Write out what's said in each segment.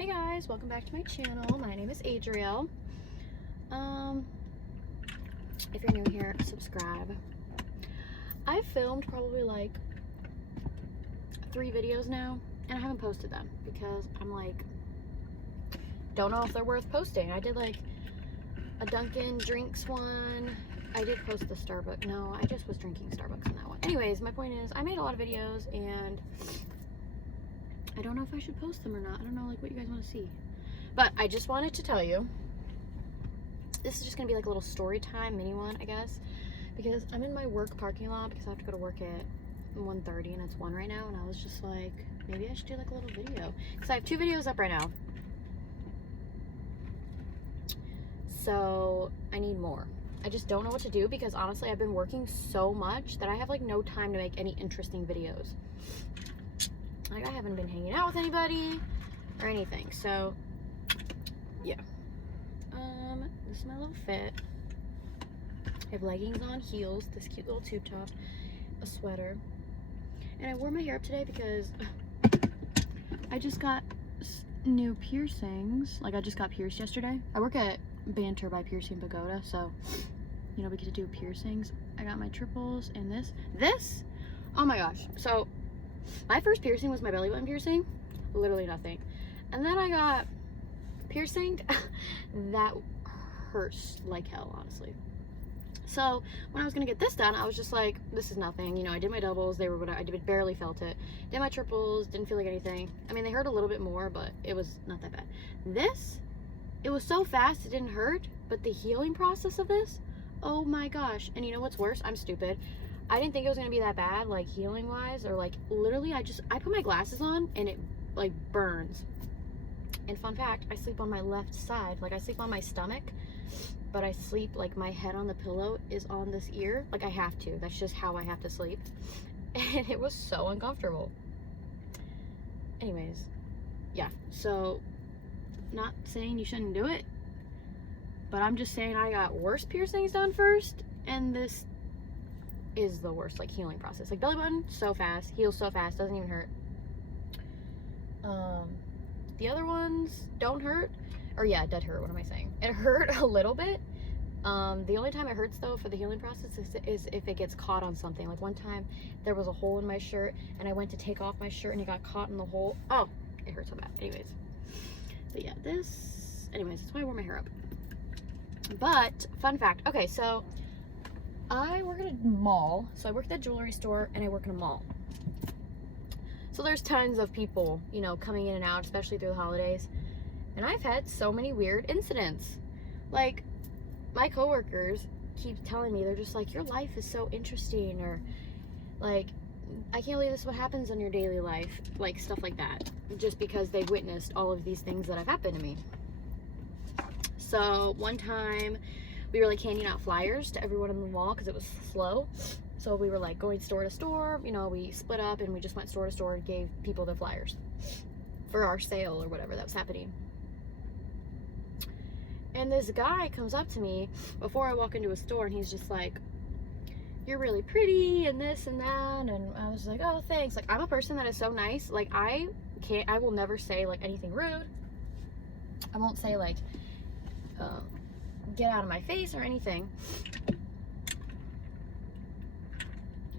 Hey guys, welcome back to my channel. My name is Adriel. If you're new here, subscribe. I've filmed probably like 3 videos now, and I haven't posted them because I'm like, don't know if they're worth posting. I did like a Dunkin' drinks one. I did post the Starbucks. No, I just was drinking Starbucks in that one. Anyways, my point is I made a lot of videos and I don't know if I should post them or not. I don't know like what you guys want to see. But I just wanted to tell you, this is just going to be like a little story time mini one, I guess. Because I'm in my work parking lot because I have to go to work at 1:30 and it's 1 right now. And I was just like, maybe I should do like a little video. Because I have 2 videos up right now. So I need more. I just don't know what to do because honestly I've been working so much that I have like no time to make any interesting videos. Like I haven't been hanging out with anybody or anything. So yeah. This is my little fit. I have leggings on, heels, this cute little tube top, a sweater. And I wore my hair up today because I just got new piercings. Like I just got pierced yesterday. I work at Banter by Piercing Pagoda, so you know we get to do piercings. I got my triples and this, oh my gosh. So my first piercing was my belly button piercing, literally nothing, and then I got piercinged. That hurts like hell, honestly. So when I was gonna get this done, I was just like, this is nothing, you know. I did my doubles, they were what I did, barely felt it. Did my triples, didn't feel like anything. I mean, they hurt a little bit more, but it was not that bad. This, it was so fast it didn't hurt, but the healing process of this, oh my gosh. And you know what's worse? I'm stupid. I didn't think it was gonna be that bad, like healing wise, or like literally I put my glasses on and it like burns. And fun fact, I sleep on my left side. Like I sleep on my stomach, but I sleep like my head on the pillow is on this ear. Like I have to, that's just how I have to sleep. And it was so uncomfortable. Anyways, yeah, so not saying you shouldn't do it, but I'm just saying I got worse piercings done first, and this is the worst like healing process. Like belly button, so fast, heals so fast, doesn't even hurt. The other ones don't hurt, or yeah, it did hurt. What am I saying? It hurt a little bit. The only time it hurts though for the healing process is if it gets caught on something. Like one time there was a hole in my shirt and I went to take off my shirt and it got caught in the hole. Oh, it hurt so bad. Anyways, but yeah, anyways, that's why I wore my hair up. But fun fact, okay, so I work at a mall. So I work at a jewelry store and I work in a mall. So there's tons of people, you know, coming in and out, especially through the holidays. And I've had so many weird incidents. Like, my coworkers keep telling me, they're just like, your life is so interesting, or like, I can't believe this is what happens in your daily life, like stuff like that, just because they've witnessed all of these things that have happened to me. So one time we were like handing out flyers to everyone in the mall because it was slow. So we were like going store to store, you know, we split up and we just went store to store and gave people their flyers for our sale or whatever that was happening. And this guy comes up to me before I walk into a store and he's just like, you're really pretty and this and that. And I was like, oh, thanks. Like, I'm a person that is so nice. Like, I will never say like anything rude. I won't say like, get out of my face or anything.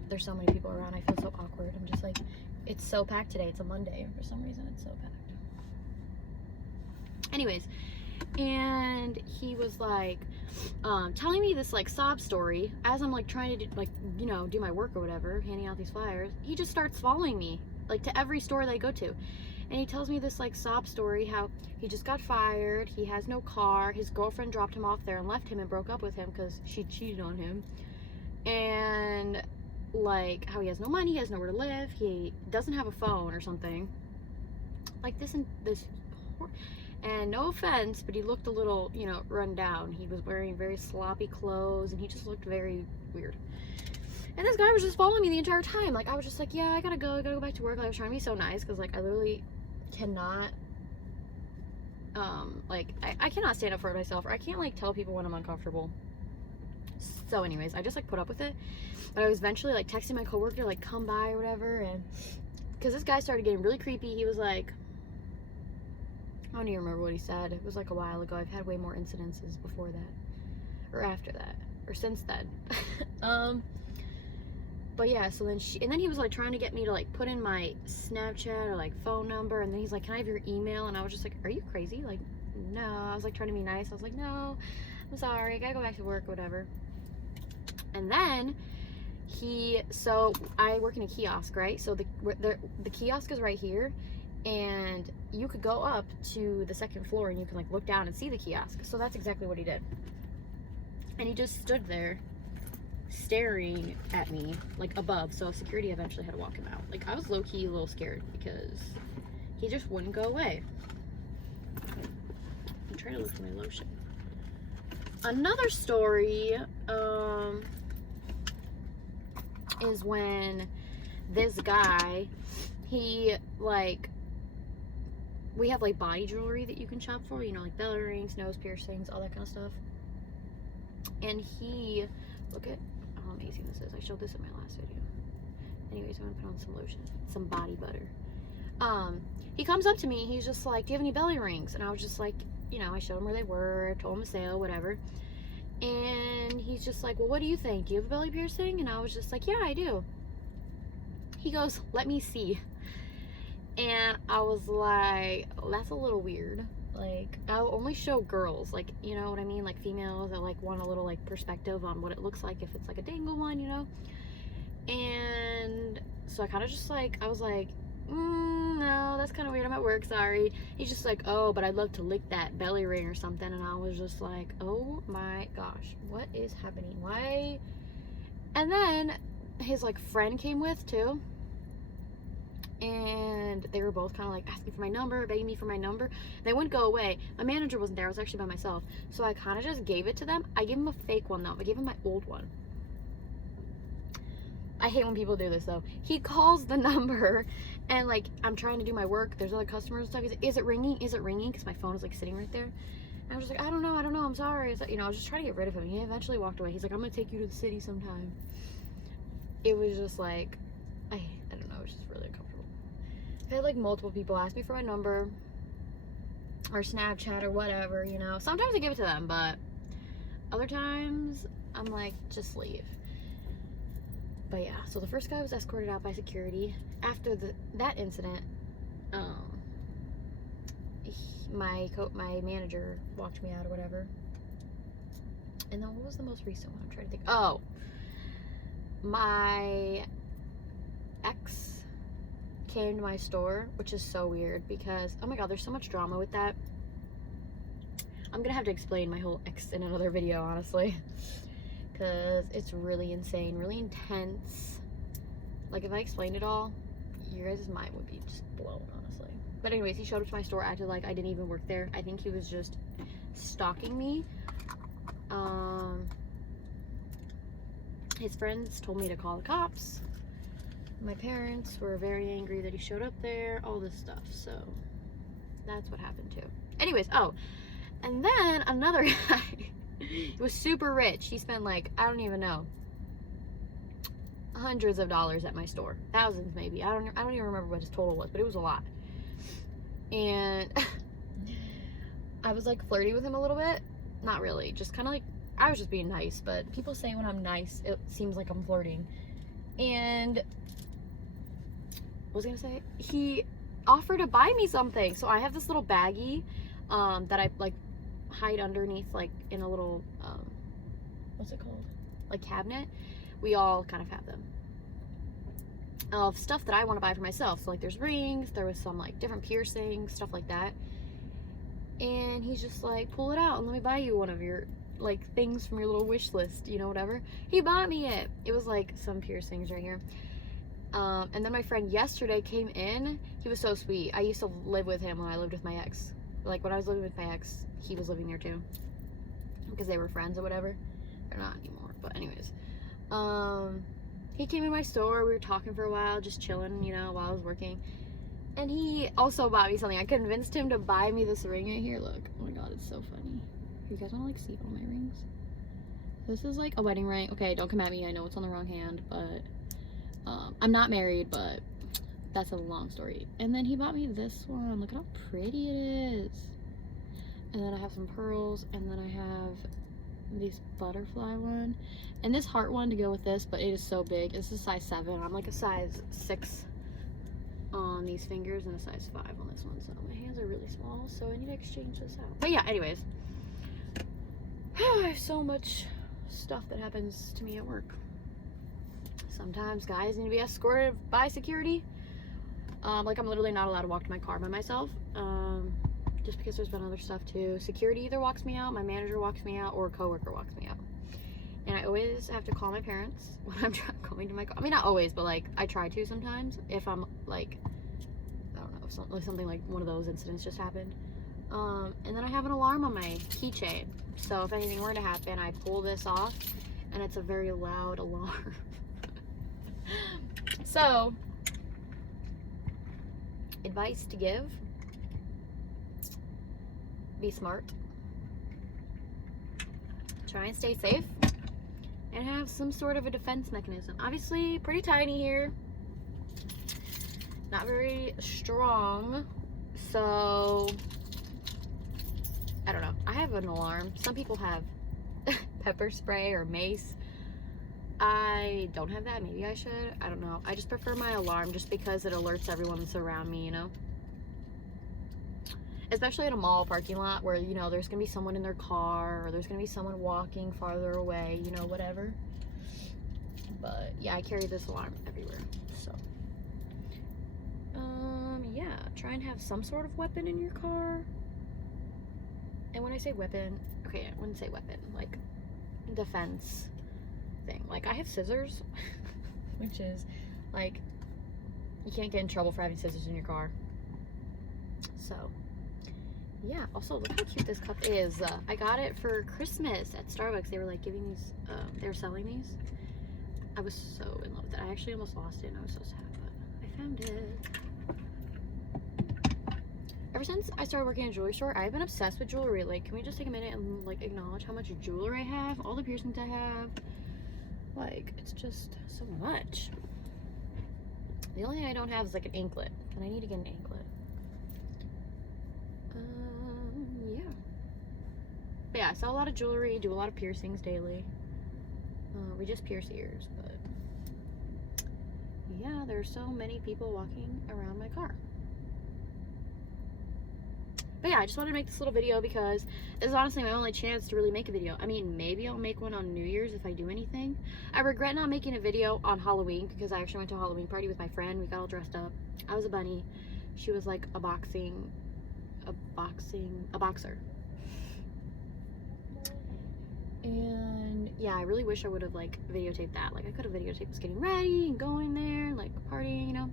There's so many people around, I feel so awkward. I'm just like, it's so packed today. It's a Monday. For some reason, it's so packed. Anyways, and he was like, telling me this like sob story as I'm like trying to do, like, you know, do my work or whatever, handing out these flyers. He just starts following me like to every store that I go to. And he tells me this like sob story, how he just got fired, he has no car, his girlfriend dropped him off there and left him and broke up with him because she cheated on him. And like how he has no money, he has nowhere to live, he doesn't have a phone or something like this. And no offense, but he looked a little, you know, run down. He was wearing very sloppy clothes and he just looked very weird. And this guy was just following me the entire time. Like I was just like, yeah, I gotta go back to work. Like, I was trying to be so nice because like I literally cannot like I cannot stand up for myself, or I can't like tell people when I'm uncomfortable. So anyways, I just like put up with it. But I was eventually like texting my coworker to like come by or whatever, and because this guy started getting really creepy. He was like, I don't even remember what he said. It was like a while ago. I've had way more incidences before that, or after that, or since then. But yeah, so then then he was like trying to get me to like put in my Snapchat or like phone number, and then he's like, can I have your email? And I was just like, are you crazy? Like, no. I was like trying to be nice. I was like, no, I'm sorry, I gotta go back to work or whatever. And then so I work in a kiosk, right? So the kiosk is right here, and you could go up to the second floor and you can like look down and see the kiosk. So that's exactly what he did. And he just stood there staring at me like above, so security eventually had to walk him out. Like, I was low-key a little scared because he just wouldn't go away. I'm trying to look for my lotion. Another story is when this guy, he like, we have like body jewelry that you can shop for, you know, like belly rings, nose piercings, all that kind of stuff. And he, look at how amazing this is. I showed this in my last video. Anyways, I'm gonna put on some lotion, some body butter. He comes up to me, he's just like, do you have any belly rings? And I was just like, you know, I showed him where they were, told him a sale, whatever. And he's just like, well, what do you think? Do you have a belly piercing? And I was just like, yeah, I do. He goes, let me see. And I was like, oh, that's a little weird. Like, I'll only show girls, like, you know what I mean? Like, females that, like, want a little, like, perspective on what it looks like if it's, like, a dangle one, you know? And so I kind of just, like, I was like, no, that's kind of weird. I'm at work, sorry. He's just like, oh, but I'd love to lick that belly ring or something. And I was just like, oh my gosh, what is happening? Why? And then his, like, friend came with, too. And they were both kind of like asking for my number, begging me for my number. They wouldn't go away. My manager wasn't there. I was actually by myself. So I kind of just gave it to them. I gave him a fake one, though. I gave him my old one. I hate when people do this, though. He calls the number, and, like, I'm trying to do my work. There's other customers and stuff. He's like, is it ringing? Is it ringing? Because my phone is, like, sitting right there. And I was just like, I don't know. I'm sorry. Like, you know, I was just trying to get rid of him. He eventually walked away. He's like, I'm going to take you to the city sometime. It was just, like, I don't know. It was just really uncomfortable. I had like multiple people ask me for my number or Snapchat or whatever, you know. Sometimes I give it to them, but other times I'm like, just leave. But yeah, so the first guy was escorted out by security. After that incident, my manager walked me out or whatever. And then what was the most recent one? I'm trying to think. Oh, my ex came to my store, which is so weird because, oh my god, there's so much drama with that. I'm gonna have to explain my whole ex in another video, honestly, because it's really insane, really intense. Like, if I explained it all, your guys' mind would be just blown, honestly. But anyways, he showed up to my store, acted like I didn't even work there. I think he was just stalking me. His friends told me to call the cops. My parents were very angry that he showed up there, all this stuff. So that's what happened too. Anyways, oh, and then another guy, he was super rich. He spent like, I don't even know, hundreds of dollars at my store, thousands maybe. I don't even remember what his total was, but it was a lot. And I was like flirty with him a little bit. Not really, just kind of like, I was just being nice, but people say when I'm nice, it seems like I'm flirting. And what was I gonna say? He offered to buy me something. So I have this little baggie that I like hide underneath, like in a little what's it called? Like cabinet. We all kind of have them. Of stuff that I want to buy for myself. So like there's rings, there was some like different piercings, stuff like that. And he's just like, pull it out and let me buy you one of your like things from your little wish list, you know, whatever. He bought me it. It was like some piercings right here. And then my friend yesterday came in. He was so sweet. I used to live with him when I lived with my ex. Like when I was living with my ex, he was living there too. Because they were friends or whatever. They're not anymore. But anyways. He came in my store. We were talking for a while, just chilling, you know, while I was working. And he also bought me something. I convinced him to buy me this ring right here. Look. Oh my god, it's so funny. You guys want to like see all my rings? This is like a wedding ring. Okay, don't come at me. I know it's on the wrong hand, but I'm not married, but that's a long story. And then he bought me this one. Look at how pretty it is. And then I have some pearls, and then I have this butterfly one, and this heart one to go with this, but it is so big. This is size 7. I'm like a size 6 on these fingers and a size 5 on this one, so my hands are really small, so I need to exchange this out. But yeah, anyways, I have so much stuff that happens to me at work. Sometimes guys need to be escorted by security. Like I'm literally not allowed to walk to my car by myself, just because there's been other stuff too. Security either walks me out, my manager walks me out, or a coworker walks me out. And I always have to call my parents when I'm going to my car. I mean, not always, but like I try to sometimes if I'm like, I don't know, if something like one of those incidents just happened. And then I have an alarm on my keychain, so if anything were to happen, I pull this off, and it's a very loud alarm. So, advice to give: be smart, try and stay safe, and have some sort of a defense mechanism. Obviously, pretty tiny here, not very strong, so I don't know. I have an alarm. Some people have pepper spray or mace. I don't have that. Maybe I should. I don't know. I just prefer my alarm just because it alerts everyone that's around me, you know? Especially at a mall parking lot where, you know, there's going to be someone in their car, or there's going to be someone walking farther away, you know, whatever. But yeah, I carry this alarm everywhere. So, yeah, try and have some sort of weapon in your car. And when I say weapon, okay, I wouldn't say weapon, like defense thing. Like I have scissors, which is like, you can't get in trouble for having scissors in your car. So yeah, also look how cute this cup is. I got it for Christmas at Starbucks. They were like giving these, they were selling these. I was so in love with it. I actually almost lost it and I was so sad, but I found it. Ever since I started working at a jewelry store, I've been obsessed with jewelry. Like, can we just take a minute and like acknowledge how much jewelry I have, all the piercings I have? Like, it's just so much. The only thing I don't have is like an anklet, and I need to get an anklet. Yeah. But yeah, I sell a lot of jewelry, do a lot of piercings daily. We just pierce ears, but yeah, there's so many people walking around my car. But yeah, I just wanted to make this little video because this is honestly my only chance to really make a video. I mean, maybe I'll make one on New Year's if I do anything. I regret not making a video on Halloween because I actually went to a Halloween party with my friend. We got all dressed up. I was a bunny. She was like a boxer. And yeah, I really wish I would have like videotaped that. Like I could have videotaped us getting ready and going there and like partying, you know.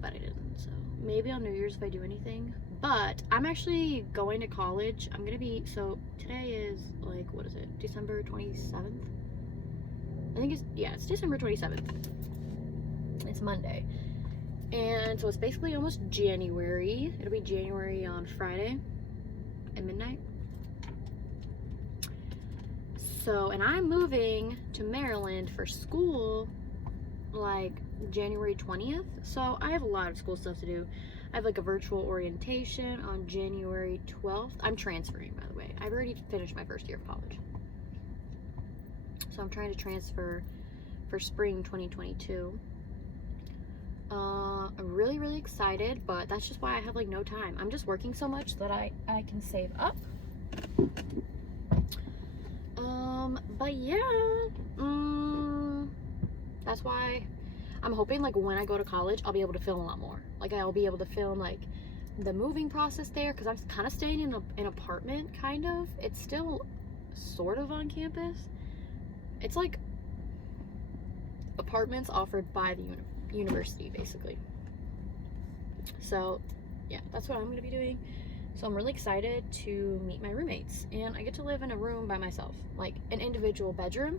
But I didn't, so maybe on New Year's if I do anything. But I'm actually going to college. I'm gonna be, so today is like, what is it, December 27th? I think it's, yeah, it's December 27th. It's Monday. And so it's basically almost January. It'll be January on Friday at midnight. So, and I'm moving to Maryland for school like January 20th. So I have a lot of school stuff to do. I have like a virtual orientation on January 12th. I'm transferring, by the way. I've already finished my first year of college. So I'm trying to transfer for spring 2022. I'm really, really excited, but that's just why I have like no time. I'm just working so much that I can save up. But yeah, that's why I'm hoping like when I go to college, I'll be able to film a lot more. Like I'll be able to film like the moving process there, because I'm kind of staying in an apartment, kind of. It's still sort of on campus. It's like apartments offered by the university, basically. So yeah, that's what I'm going to be doing. So I'm really excited to meet my roommates, and I get to live in a room by myself, like an individual bedroom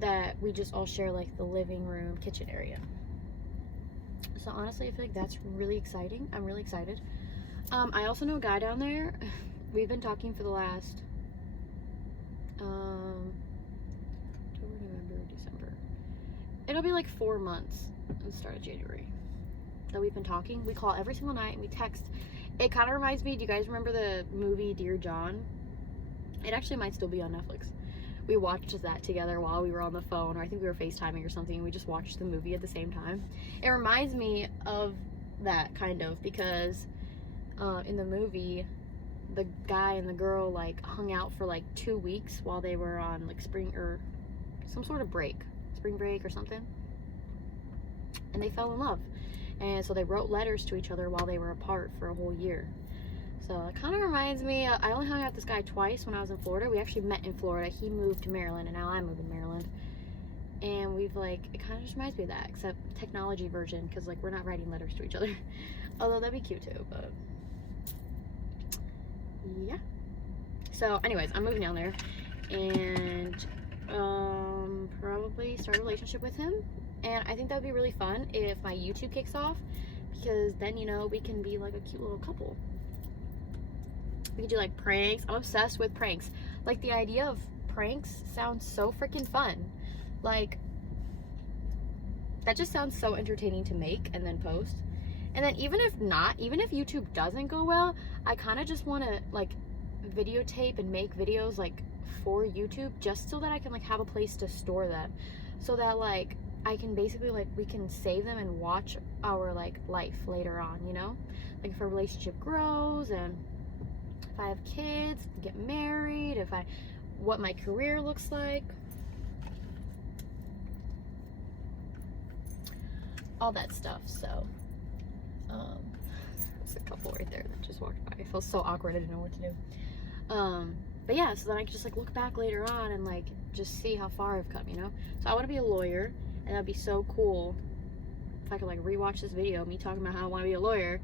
that we just all share, like the living room, kitchen area. So honestly, I feel like that's really exciting. I'm really excited. I also know a guy down there. We've been talking for the last October, November, December. It'll be like 4 months at the start of January. that we've been talking. We call every single night and we text. It kind of reminds me, do you guys remember the movie Dear John? It actually might still be on Netflix. We watched that together while we were on the phone, or I think we were FaceTiming or something, and we just watched the movie at the same time. It reminds me of that, kind of, because in the movie, the guy and the girl, like, hung out for, like, 2 weeks while they were on, like, spring, or some sort of break. Spring break or something. And they fell in love. And so they wrote letters to each other while they were apart for a whole year. So it kind of reminds me, I only hung out with this guy twice when I was in Florida. We actually met in Florida. He moved to Maryland, and now I moved to Maryland. And we've, like, it kind of just reminds me of that, except technology version, because, like, we're not writing letters to each other. Although that'd be cute too, but yeah. So anyways, I'm moving down there, and probably start a relationship with him. And I think that would be really fun if my YouTube kicks off, because then, you know, we can be like a cute little couple. We can do like pranks. I'm obsessed with pranks. Like, the idea of pranks sounds so freaking fun. Like, that just sounds so entertaining to make and then post. And then even if not, even if YouTube doesn't go well, I kind of just want to like videotape and make videos like for YouTube, just so that I can like have a place to store them, so that like I can basically like, we can save them and watch our like life later on, you know, like if our relationship grows, and if I have kids, get married, what my career looks like, all that stuff. So there's a couple right there that just walked by. I felt so awkward, I didn't know what to do. But yeah, so then I can just like look back later on and like just see how far I've come, you know. So I want to be a lawyer, and that'd be so cool if I could like rewatch this video, me talking about how I want to be a lawyer,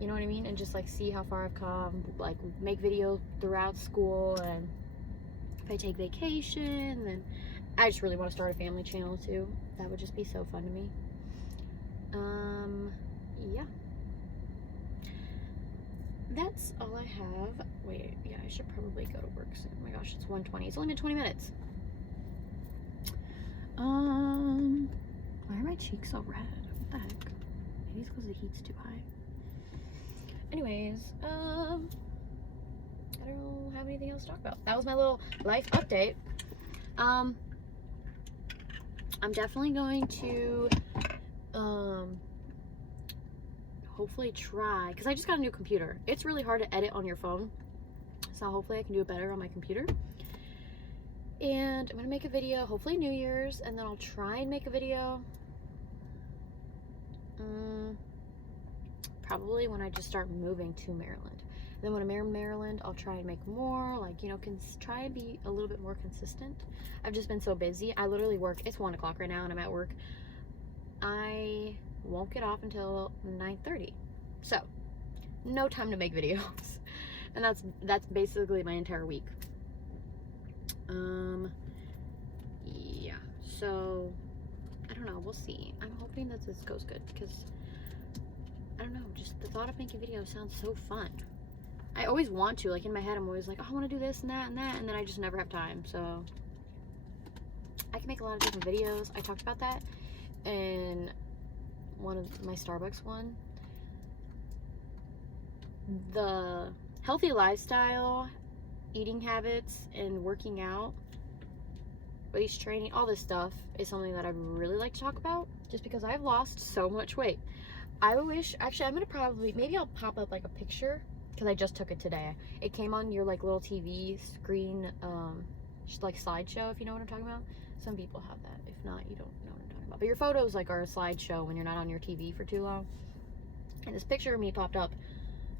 you know what I mean, and just like see how far I've come, like make videos throughout school, and if I take vacation, then I just really want to start a family channel too. That would just be so fun to me. Yeah, that's all I have. Wait, yeah, I should probably go to work soon. Oh my gosh, it's 1:20. It's only been 20 minutes. Why are my cheeks so red? What the heck? Maybe it's because the heat's too high. Anyways, I don't have anything else to talk about. That was my little life update. I'm definitely going to hopefully try, because I just got a new computer. It's really hard to edit on your phone, so hopefully I can do it better on my computer. And I'm gonna make a video, hopefully New Year's, and then I'll try and make a video probably when I just start moving to Maryland. And then when I'm in Maryland, I'll try and make more, like, you know, try and be a little bit more consistent. I've just been so busy. I literally work, it's 1 o'clock right now, and I'm at work. I won't get off until 9:30, so no time to make videos. And that's basically my entire week. Yeah, so I don't know, we'll see. I'm hoping that this goes good, because I don't know, just the thought of making videos sounds so fun. I always want to, like, in my head I'm always like, oh, I want to do this and that and that, and then I just never have time. So I can make a lot of different videos. I talked about that in one of my Starbucks one. The healthy lifestyle, eating habits, and working out, waist training, all this stuff is something that I'd really like to talk about, just because I've lost so much weight. I wish, actually, I'm gonna probably, maybe I'll pop up like a picture, because I just took it today. It came on your like little TV screen, like slideshow, if you know what I'm talking about. Some people have that. If not, you don't know what I'm talking about. But your photos like are a slideshow when you're not on your TV for too long. And this picture of me popped up.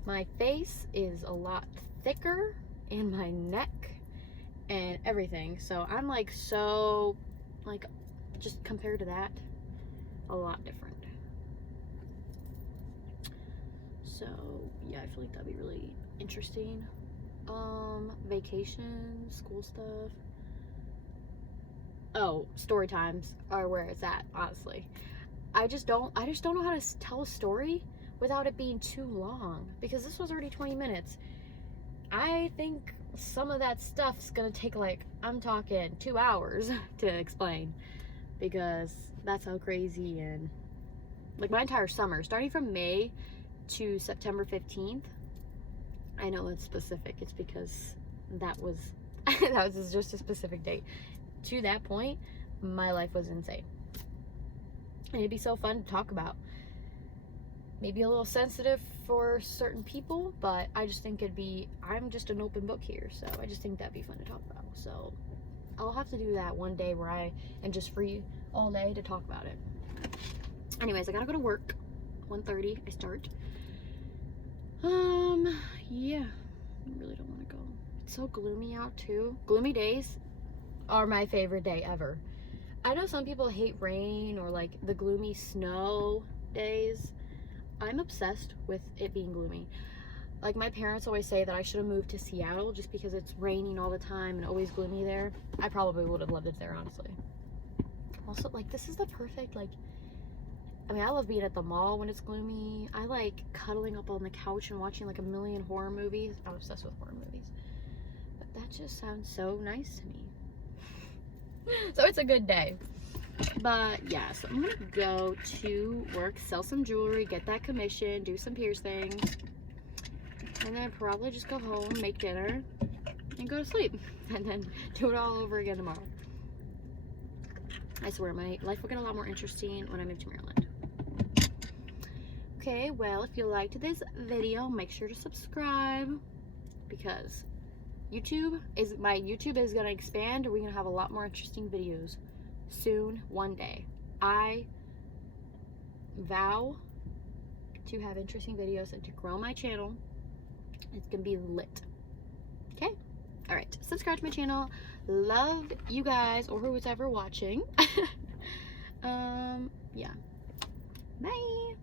My face is a lot thicker, and my neck and everything. So I'm like, so, like, just compared to that, a lot different. So yeah, I feel like that'd be really interesting. Vacation, school stuff. Oh, story times are where it's at, honestly. I just don't know how to tell a story without it being too long, because this was already 20 minutes. I think some of that stuff's gonna take, like, I'm talking 2 hours to explain, because that's how crazy and like my entire summer, starting from May to September 15th. I know it's specific. It's because that was that was just a specific date. To that point, my life was insane. And it'd be so fun to talk about. Maybe a little sensitive for certain people, but I just think I'm just an open book here, so I just think that'd be fun to talk about. So I'll have to do that one day where I am just free all day to talk about it. Anyways, I gotta go to work. 1:30 I start. Yeah, I really don't want to go. It's so gloomy out too. Gloomy days are my favorite day ever. I know some people hate rain or like the gloomy snow days. I'm obsessed with it being gloomy. Like my parents always say that I should have moved to Seattle just because it's raining all the time and always gloomy there. I probably would have loved it there, honestly. Also, like, this is the perfect, like, I mean, I love being at the mall when it's gloomy. I like cuddling up on the couch and watching like a million horror movies. I'm obsessed with horror movies. But that just sounds so nice to me. So it's a good day. But yeah, so I'm gonna go to work, sell some jewelry, get that commission, do some piercings, and then probably just go home, make dinner, and go to sleep. And then do it all over again tomorrow. I swear, my life will get a lot more interesting when I move to Maryland. Okay, well, if you liked this video, make sure to subscribe, because my YouTube is gonna expand, and we're gonna have a lot more interesting videos soon, one day. I vow to have interesting videos and to grow my channel. It's gonna be lit. Okay? Alright, subscribe to my channel. Love you guys, or who's ever watching. Yeah. Bye.